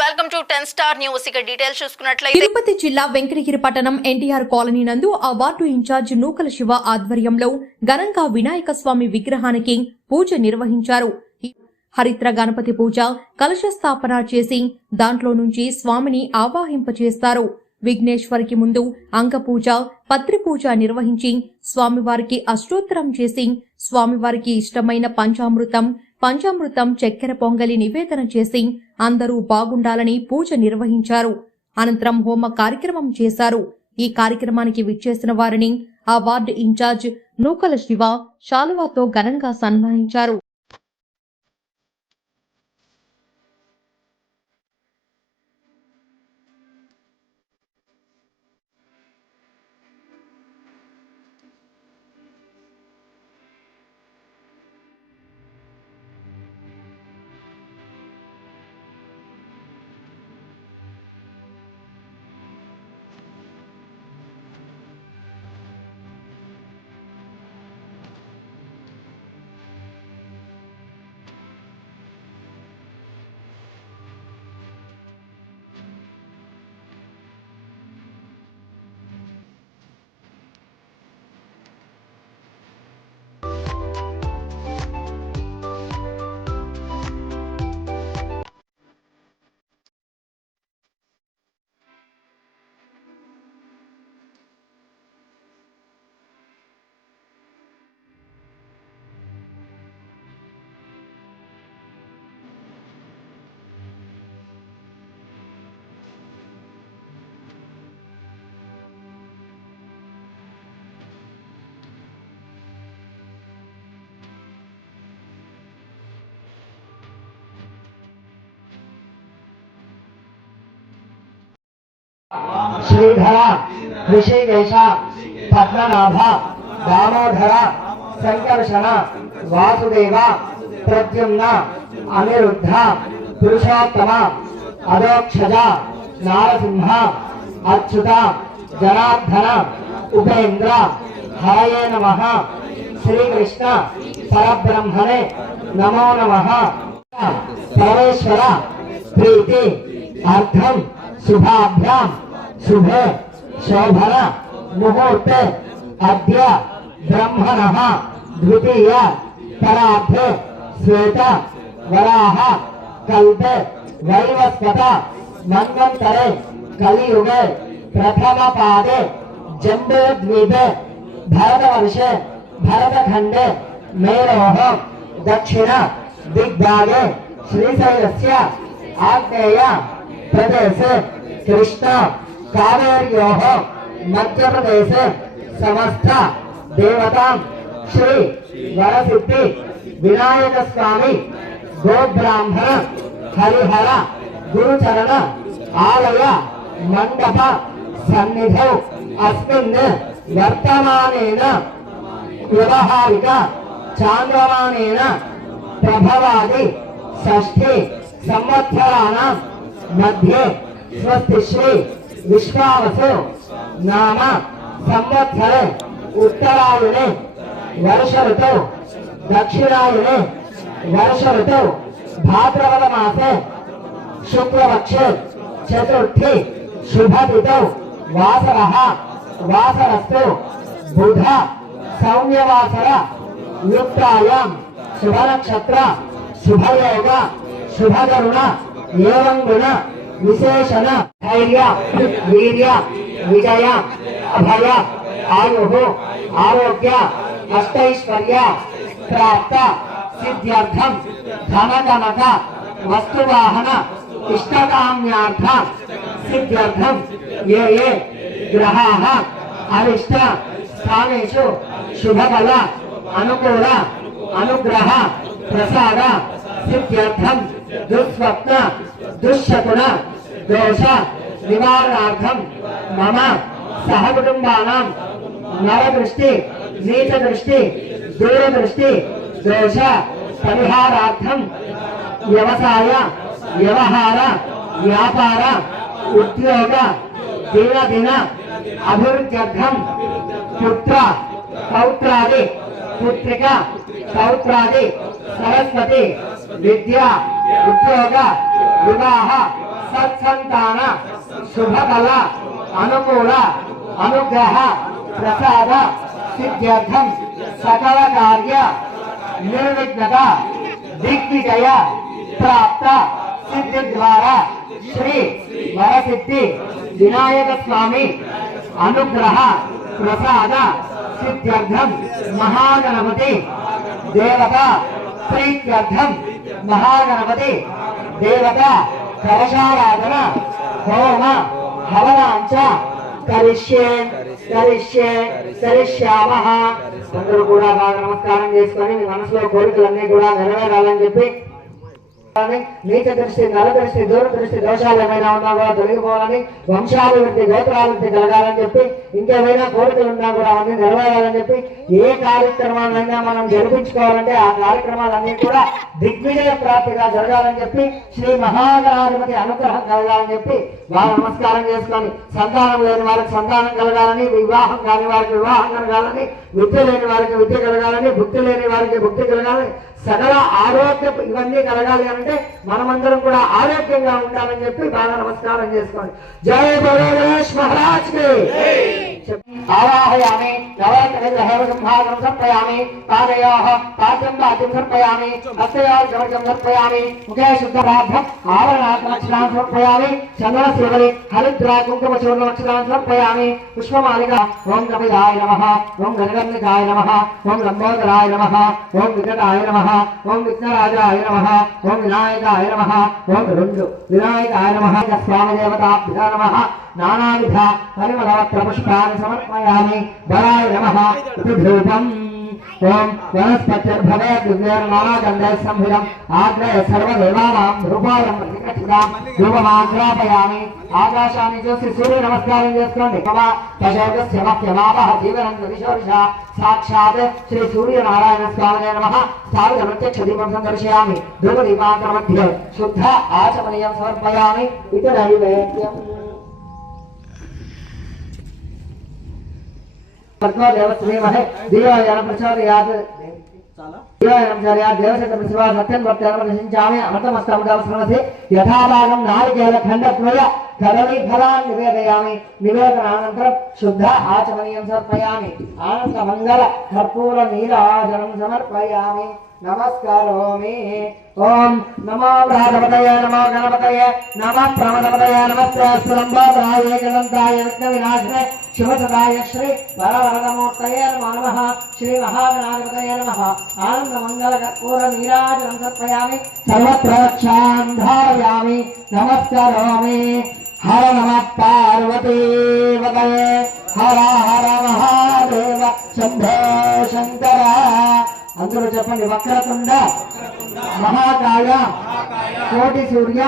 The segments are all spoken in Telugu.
Welcome to ten star news. ఇక డీటెయిల్స్ చూసుకున్నట్లయితే తిరుపతి జిల్లా వెంకటగిరి పట్టణం ఎన్టీఆర్ కాలనీ నందు ఆ వార్డు ఇన్ఛార్జ్ నూకల శివ ఆధ్వర్యంలో ఘనంగా వినాయక స్వామి విగ్రహానికి పూజ నిర్వహించారు. హరిత్ర గణపతి పూజ కలశ స్థాపన చేసి దాంట్లో నుంచి స్వామిని ఆవాహింపచేస్తారు. విఘ్నేశ్వరికి ముందు అంగపూజ పత్రి పూజ నిర్వహించి స్వామివారికి అష్టోత్తరం చేసి స్వామివారికి ఇష్టమైన పంచామృతం పంచామృతం చక్కెర పొంగలి నివేదన చేసి అందరూ బాగుండాలని పూజ నిర్వహించారు. అనంతరం హోమ కార్యక్రమం చేశారు. ఈ కార్యక్రమానికి విచ్చేసిన వారిని ఆ ward in charge Nukala Siva శాలువాతో ఘనంగా సన్మానించారు. శ్రీధర ఋషికేశ పద్మనాభ దామోధర సంకర్షణ వాసుదేవ ప్రద్యుమ్న అనిరుద్ధ పురుషోత్తమ అదోక్షజ నారసింహ అచ్యుత జనార్దన ఉపేంద్ర హరయే నమ శ్రీకృష్ణ పరబ్రహ్మణే నమో నమ పరమేశ్వర ప్రీతి అర్థం శుభాభ్యాం शुभ शोभन मुहूर्त अद्य ब्रह्मण द्वितीय पराध श्वेत वराह कल वैवस्वत मन्वंतरे कलियुगे प्रथम पादे जम्बूद्वीपे भरतवर्षे भरतखंडे मेरोह दक्षिण दिग्भागे श्रीशैलस्य आग्नेय प्रदेश कृष्णा కావేర్యో మధ్యప్రదేశే సమస్త దేవతాం శ్రీ వరసిద్ధి వినాయక స్వామి గోబ్రాహ్మణ హరిహర గురుచరణ ఆలయ మండప సన్నిధౌ అస్మిన్ వర్తమానేన వ్యవహారిక చాంద్రమానేన ప్రభవాది షష్ఠి సంవత్సరాణం మధ్య స్వస్తి శ్రీ విశ్వావసు నామ సంవత్సరే ఉత్తరాయణే వర్ష ఋతౌ దక్షిణాయనే వర్ష ఋతౌ భాద్రపద మాసే శుక్లపక్షే చతుర్థి శుభతిథౌ వాసర వాసరస్తు బుధ సౌమ్యవాసర యుక్తాయాం శుభనక్షత్ర శుభయోగ శుభగరుణ ఏవం గుణ విశేషణ ధైర్య వీర్య విజయ అభయ ఆయు ఆరోగ్య అష్టైశ్వర్య ప్రాప్త సిద్ధ్యర్థం ధనగమక వస్తువాహన ఇష్టకామ్యార్థ సిద్ధ్యర్థం ఏ ఏ గ్రహాः అరిష్ట స్థానేషు శుభఫల అనుకూల అనుగ్రహ ప్రసాద సిద్ధ్యర్థం దుస్వప్న దుశ్శకున దోష నివారణార్థం మమ సహకుటుంబానాం నరదృష్టి నీచ దృష్టి దూరదృష్టి దోష పరిహారార్థం వ్యవసాయ వ్యవహార వ్యాపార ఉద్యోగ దిన దిన అభివృద్ధ్యర్థం పుత్ర పౌత్రాది పుత్రిక పౌత్రాది సరస్వతి విద్య ఉద్యోగ వివాహ సత్సంతాన శుభఫల అనుకూల అనుగ్రహ ప్రసాద సిద్ధ్యర్థం సకల కార్య నిర్విఘ్నత దిగ్విజయ ప్రాప్త సిద్ధి ద్వారా శ్రీ వరసిద్ధి వినాయక స్వామి అనుగ్రహ ప్రసాద సిద్ధ్యర్థం మహాగణపతి దేవత ప్రీత్యర్థం మహాగణపతి దేవత కలశారాధన హోమ హవనాంచ కరిష్యే కరిష్యే కరిష్యామ అందరూ కూడా బాగా నమస్కారం చేసుకొని మీ మనసులో కోరికలన్నీ కూడా నెరవేరాలని చెప్పి కానీ నీచ దృష్టి నర దృష్టి దూర దోషాలు ఏమైనా ఉన్నా కూడా తొలగిపోవాలని వంశాభివృద్ధి గోత్రాభివృద్ధి కలగాలని చెప్పి ఇంకేమైనా కోరికలు ఉన్నా కూడా అవన్నీ నెరవేరాలని చెప్పి ఏ కార్యక్రమాలైనా మనం జరిపించుకోవాలంటే ఆ కార్యక్రమాలన్నీ కూడా దిగ్విజయ ప్రాప్తిగా జరగాలని చెప్పి శ్రీ మహాగణాధిపతి అనుగ్రహం కలగాలని చెప్పి వారు నమస్కారం చేసుకొని సంతానం లేని వారికి సంతానం కలగాలని వివాహం కాని వారికి వివాహం కలగాలని విద్య లేని వారికి విద్య కలగాలని భుక్తి లేని వారికి భుక్తి కలగాలని సకల ఆరోగ్య ఇవన్నీ కలగాలి అంటే మనమందరం కూడా ఆరోగ్యంగా ఉండాలని చెప్పి బాగా నమస్కారం చేసుకోండి జయ భగవేష్ మహారాజ్ ఆవాహయామి నవరత్నవిగ్రహేమసింహాసనం సమర్పయామి పాదయోః పాద్యం పాద్యం సమర్పయామి హస్తయోః జమజం సమర్పయామి ముఖే శుద్ధరాభ్యం ఆవరణాత్మక్షరాన్ని సమర్పయామి చంద్రశివరి హరిద్రా కుంకుమ చూర్ణమక్షరాన్ని సమర్పయామి పుష్పమాలిక ఓం కపిలాయ నమ ఓం గణగణికాయ నమ ఓం లంబోదరాయ నమ ఓం వికటాయ నమ. ఓం విఘ్నరాజాయ నమ. ఓం వినాయకాయ నమ. ఓం రెండు వినాయకాయ నమ. స్వామి నమ. నానావిధ పరిమళవత్ర పుష్పాన్ని సమర్పయామి. బలాయ నమ. ఓం వనస్పతిర్భవే దివ్యేర్నాగంధే సంహితం ఆగ్రయ సర్వదేవానాం ధూపాయం ప్రతికటితాం ధూపమాగ్రాపయామి ఆకాశాన్ని చూసి సూర్య నమస్కారం చేసుకోండి పశోగస్య మహ్యమాపహ జీవనం విశోష సాక్షాత్ శ్రీ సూర్యనారాయణ స్వామి నమ స్థాపిత ప్రత్యక్ష దీపం సందర్శయామి ధూపదీపాంతర మధ్య శుద్ధ ఆచమనీయం సమర్పయామి ఇత వర్తనం నశించామి అమృతమస్తమదవస్మరసి యథాభాగం నారికేల ఖండత్వయ కదలి ఫలాన్ని నివేదయామి నివేదనానంతరం శుద్ధ ఆచమనీయం సమర్పయామి ఆనంద మంగళ కర్పూర నీరాజనం సమర్పయామి. నమస్కారోమి ఓం నమో వ్రాతపతయ నమో గణపతయ నమ ప్రమదపతయ నమస్తే గణంతాయ విఘ్న వినాశనే శివసదాయ శ్రీ వరవరదమూర్తయ నమో నమ శ్రీ మహాగణాధిపతయ నమ. ఆనంద మంగళ కర్పూర నీరాజనం సమర్పయామి సర్వత్రక్షాం ధారయామి నమస్కారోమి. హర నమ పార్వతీ హర హర మహాదేవ శంభో శంకరా. అందరూ చెప్పండి వక్రతుండ మహాకాయ కోటి సూర్య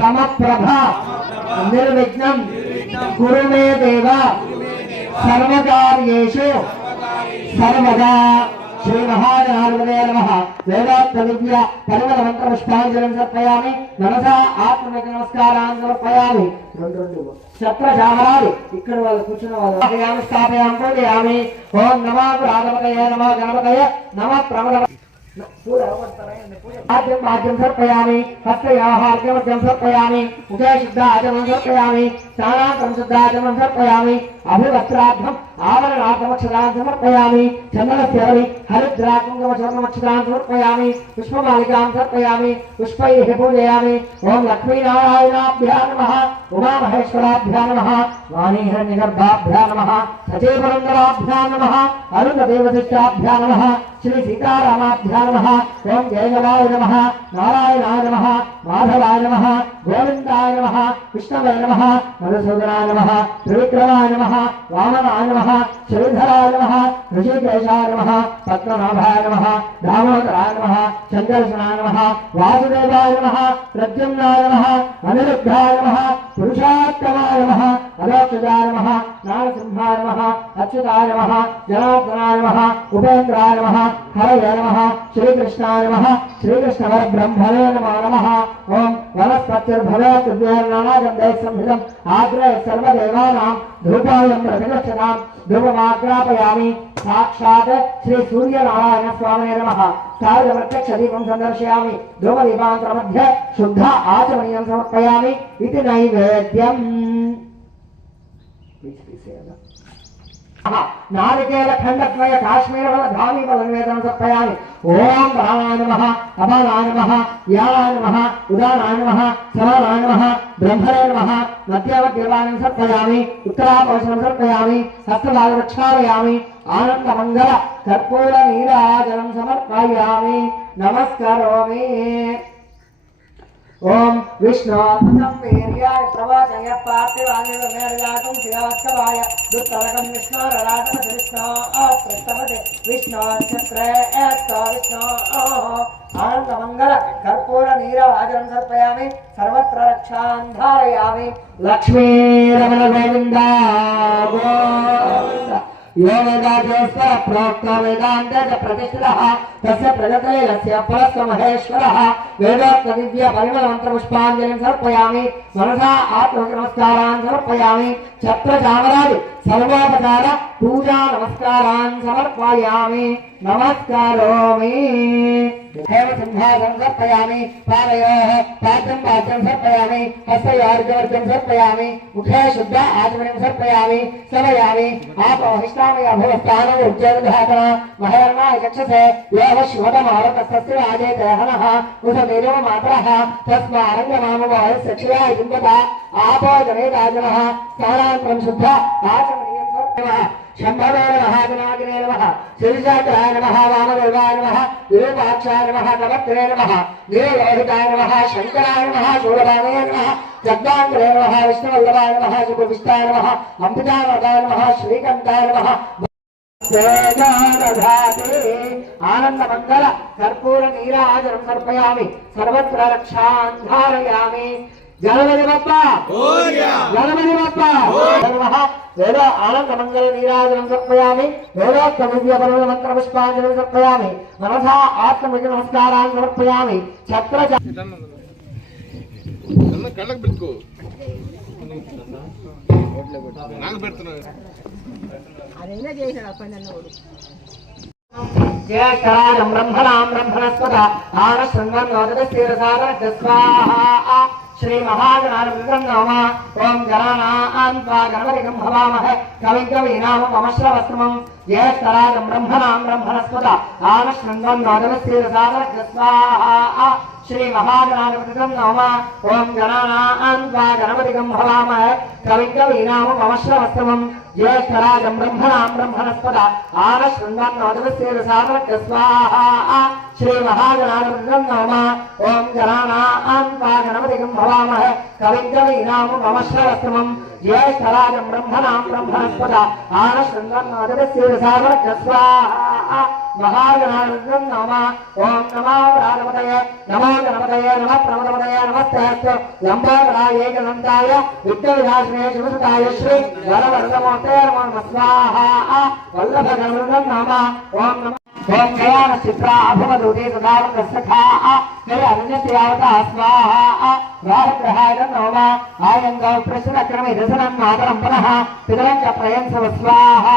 సమప్రభ నిర్విఘ్నం కురుమే దేవ సర్వకార్యేషు సర్వదా. శ్రీ మహాగణాధిపతయ నమ. వేదాంత విద్య పరిమళ మంత్ర పుష్పాంజలం సమర్పయామి. మనసా ఆత్మక నమస్కారాన్ని సమర్పయామి. చక్ర చామరాలు ఇక్కడ వాళ్ళు కూర్చున్న వాళ్ళు స్థాపయామి స్థాపయామి ఓం నమా రాధపతయ నమ గణపతయ నమ ప్రమద ఆద్యం ఆద్యం సమర్పయామి హస్తయాహార్ఘ్యమద్యం సమర్పయామి ముఖే శుద్ధాచమం సమర్పయామి స్నానాంతరం శుద్ధాచమం సమర్పయామి అభివస్త్రార్థం ఆవరణార్థమక్షరాన్ని సమర్పయామి చందనస్యవరి హరిద్రా కుంకుమచర్ణమక్షరాన్ని సమర్పయామి పుష్పమాలికాం సమర్పయామి పుష్పైః పూజయామి ఓం లక్ష్మీనారాయణాభ్యా నమః ఉమామహేశ్వరాభ్యా నమః వాణీహిరణ్యగర్భాభ్యా నమః సచేపరంగరాభ్యా నమః అరుణదేవశిష్టాభ్యా నమః శ్రీ సీతారామాభ్యా నమః ఓం జయగవాయ నమ నారాయణాయ నమ మాధవాయ నమ గోవిందాయ నమ విష్ణవే నమ మధుసూదనాయ నమ త్రివిక్రమాయ నమ వామనాయ నమ శ్రీధరాయ నమ ఋషికేశాయ నమ పద్మనాభాయ నమ దామోదరాయ నమ చంద్రశనాయ నమ వాసుదేవాయ నమ ప్రద్యుమ్నాయ నమ అనిరుద్ధాయ నమ పురుషాత్తమాయ నమ అలోక్షజాయ నమ నారసింహాయ నమ అచ్యుతాయ నమ జనార్దనాయ నమ ఉపేంద్రాయ నమ హరయ నమ శ్రీకృష్ణాయ నమ శ్రీకృష్ణ బ్రహ్మణే నమో నమ ఓం వనస్పతిర్భవేద్వేర్నాగంధే సంహితం ఆగ్రే సర్వదేవానాం ధూపాయం ప్రతిగచ్చతాం ధూపమాగ్రాపయామి సాక్షాత్ శ్రీ సూర్యనారాయణ స్వామినే నమ స్థాయిలమత్యక్ష దీపం సందర్శయామి ధూపదీపాంతర మధ్య శుద్ధ ఆచమనీయం సమర్పయామి ఇది నైవేద్యం నారికేల ఖండత్రయ కాశ్మీర బల ధామి బల నివేదనం సమర్పయామి. ఓం రామాయ నమః అపాలాయ నమః వ్యాలాయ నమః ఉదానాయ నమః సమానాయ ఉత్తరాపోషణం సమర్పయామి హస్తభాగ రక్షాలయామి ఆనందమంగళ కర్పూర నీరాజనం సమర్పయామి. నమస్కరోమి. ఓం విష్ణు. వీర్యాయ ప్రవాచయ పార్థివాయ శివాస్తవాయ దుత్తరకం విష్ణు రరాటన విష్ణు పృష్టపతి విష్ణు. ఆనందమంగళ కర్పూర నీరాజనం సర్పయామి సర్వత్ర రక్షాన్ ధారయామి. లక్ష్మీ రమణ గోవిందా గోవింద. यो वेदादेश्वर प्रोक्त वेदान्ते च प्रतिष्ठितः तस्य प्रगते यस्य परस्य महेश्वरः वेदोक्त दिव्य परिमलमन्त्रपुष्पाञ्जलिं समर्पयामि मनसा आत्मनमस्कारान् समर्पयामि छत्रचामरादि सर्वोपचार पूजा नमस्कारान् समर्पयामि नमस्कारोमि हेम सिंहासन पाद्यम वाच्यम सर्पयामी हस्तयोर्गवर्गम सर्पयामी मुखे शुद्ध आत्मनिम सर्पयामी सवयामी आप अहिष्टामय महर्मा चक्षसे यह शिवत मारत तस्य राजे तहनः उस शुद्ध आचमनीयं శంభవే నమ. నమ శ్రీశాగ్రహాయ నమ వామదేవాయ నమ విరూపాక్షాయ నమ నవత్రే నమ నీలలోహితాయ నమ శంకరాయ నమ శూలభాగే నమ జగ్గాంధ్రే నమ విష్ణువల్లభాయ నమ నమ నమ శ్రీకంఠాయ నమ. ఆనందమంగళ కర్పూర నీరాజనం సమర్పయామి సర్వత్ర జనమని బప్ప జనమని బప్ప ఏదో ఆనందమంగళ నీరాజనం సమర్పయామి. వేదోక్తమూల్యపరమైన మంత్రపుష్పాంజనం సమర్పయామి. మనసా ఆత్మకి నమస్కారాన్ని సమర్పయామి. ఛత్ర కళ్ళకు పెట్టుకో. నాకు పెడుతున్నావు. బ్రహ్మణాం బ్రహ్మణస్పద. ఆన శృంగం నోదత స్థిరసాగర స్వాహ. శ్రీ మహాగణానం ఓం గణానాం త్వా గణపతిగం భవామహ కవిం మమశ్రవస్త్రమం జ్యేష్ఠరాజం బ్రహ్మణాం బ్రహ్మణస్పద ఆనశృంగన్నోదరస్థిరసాదన స్వాహా శ్రీ మహాగణాధిపతిగం నమ ఓం గణానాం త్వా గణపతిగం భవామహ కవిం మమశ్రవస్త్రమం జ్యేష్ఠరాజం బ్రహ్మణాం బ్రహ్మణస్పద ఆనశృంగం స్వాహా శ్రీ మహాగణాధిపతిగం నమ ఓం గణానాం త్వా గణపతిగం భవామహే కవిం కవీనామ మమశ్రవస్త్రమం జ్యేష్ఠరాజం బ్రహ్మణాం బ్రహ్మణస్పద ఆనశృంగన్నోదరస్థిరసాదన స్వాహా మహాగణాధిపతిగం నమ ఓం నమో రాజపతయే నమో గణపతయే నమ ప్రమదపతయే నమస్తే లంబోదరాయ గణంతాయ విద్యవిలాసినే శివసుతాయ శ్రీ వరవరదమూర్తే నమో నమ స్వాహా వల్లభ గణమృగం నమ ఓం నమ ఓం జయాన చిత్ర అభవదూతే సదావం ఆయంగౌ ప్రశ్నక్రమే దశనం మాతరం పునః పితరం చ ప్రయంసవ స్వాహా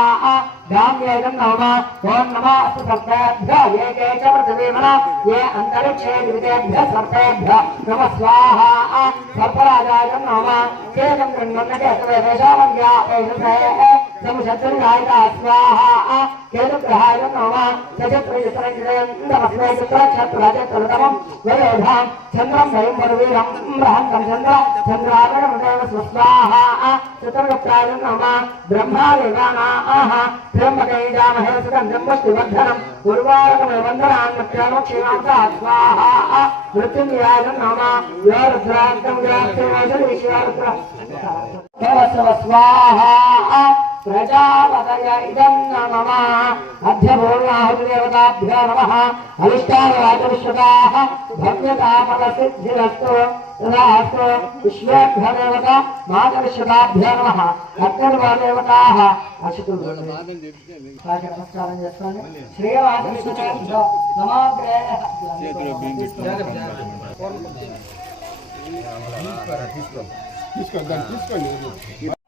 గామ్యేదం నమ ఓం నమో అస్తు సర్వేభ్య ఏ కే చ పృథివీమన ఏ అంతరిక్షే వివిధేభ్య సర్వేభ్య నమ స్వాహా సర్పరాజాయ నమ కేకం గృహ్ణన్నకే సవేషామన్యా ఏషసే సముషత్రురాయ స్వాహా కేతుగ్రహాయ నమ సచత్రయుతరంజయం నమస్మే చిత్రక్షత్రజత్రతమం వయోధాం చంద్రం వయం పరవీరం బ్రహ్మం చంద్ర చంద్రాగ్రహదేవ స్వస్వాహ చతుర్గుప్తాయ నమ బ్రహ్మాయుగానాహ బ్రహ్మకైజామహే సుగంధం వస్తువర్ధనం ఉర్వారకమే వందనాన్మత్యాను క్షీణాంతాస్వాహ మృత్యుంజయాయ నమ యో రుద్రాంతం గ్రాక్షేణ ఈశ్వర స్వాహ ప్రజాపతయ ఇదం నమ. అధ్యపూర్ణాహుదేవతాభ్యో నమ. అవిష్టానవాచవిశ్వతాః భవ్యతాపద సిద్ధిరస్తు తదాస్తు. విశ్వేభ్యదేవత మాతవిశ్వతాభ్యో నమ. అత్యర్వదేవతాః నమస్కారం చేస్తాను శ్రీవాసవిశ్వతాభ్యో తీసుకోండి తీసుకోండి.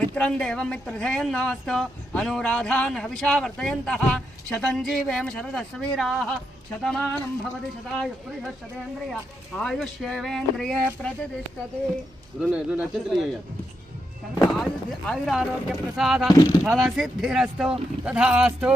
మిత్రం దేవం మిత్రధయన్నాస్తు అనురాధాన్ హవిషా వర్తయంతః శతం జీవేమ శరదస్సు వీరాः శతమానం భవతి శతాయు పురుష శతేంద్రియ ఆయుష్యేవేంద్రియే ప్రతిష్టతి ఆయురారోగ్య ప్రసాద ఫల సిద్ధిరస్తు తథాస్తు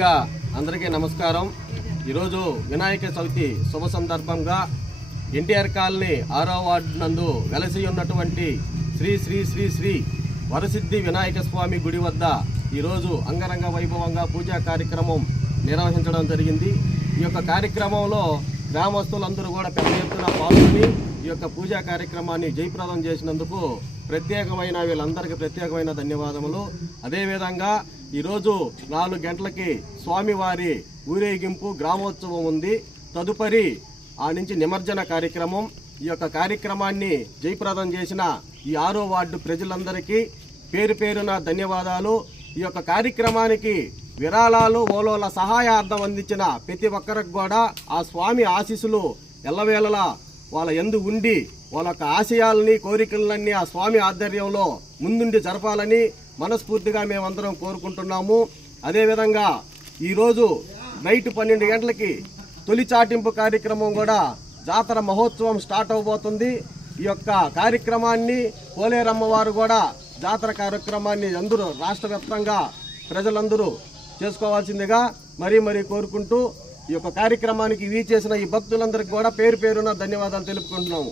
ముఖ్యంగా అందరికీ నమస్కారం. ఈరోజు వినాయక చవితి శుభ సందర్భంగా ఎన్టీఆర్ కాలనీ ఆరో వార్డు నందు వెలసి ఉన్నటువంటి శ్రీ శ్రీ శ్రీ శ్రీ వరసిద్ధి వినాయక స్వామి గుడి వద్ద ఈరోజు అంగరంగ వైభవంగా పూజా కార్యక్రమం నిర్వహించడం జరిగింది. ఈ యొక్క కార్యక్రమంలో గ్రామస్తులందరూ కూడా పెద్ద ఎత్తున పాల్గొని ఈ యొక్క పూజా కార్యక్రమాన్ని జయప్రదం చేసినందుకు ప్రత్యేకమైన వీళ్ళందరికీ ప్రత్యేకమైన ధన్యవాదములు. అదేవిధంగా ఈరోజు నాలుగు గంటలకి స్వామివారి ఊరేగింపు గ్రామోత్సవం ఉంది. తదుపరి ఆ నుంచి నిమజ్జన కార్యక్రమం. ఈ యొక్క కార్యక్రమాన్ని జయప్రదం చేసిన ఈ ఆరో వార్డు ప్రజలందరికీ పేరు పేరున ధన్యవాదాలు. ఈ యొక్క కార్యక్రమానికి విరాళాలు ఓలోల సహాయార్థం అందించిన ప్రతి ఒక్కరికి కూడా ఆ స్వామి ఆశీస్సులు ఎల్లవేళలా వాళ్ళ ఎందు ఉండి వాళ్ళ యొక్క ఆశయాలని కోరికలన్నీ ఆ స్వామి ఆధ్వర్యంలో ముందుండి జరపాలని మనస్ఫూర్తిగా మేమందరం కోరుకుంటున్నాము. అదేవిధంగా ఈరోజు నైట్ పన్నెండు గంటలకి తొలి చాటింపు కార్యక్రమం కూడా జాతర మహోత్సవం స్టార్ట్ అవబోతుంది. ఈ యొక్క కార్యక్రమాన్ని పోలేరమ్మవారు కూడా జాతర కార్యక్రమాన్ని అందరూ రాష్ట్రవ్యాప్తంగా ప్రజలందరూ చేసుకోవాల్సిందిగా మరీ మరీ కోరుకుంటూ ఈ యొక్క కార్యక్రమానికి వీచేసిన ఈ భక్తులందరికీ కూడా పేరు పేరున ధన్యవాదాలు తెలుపుకుంటున్నాము.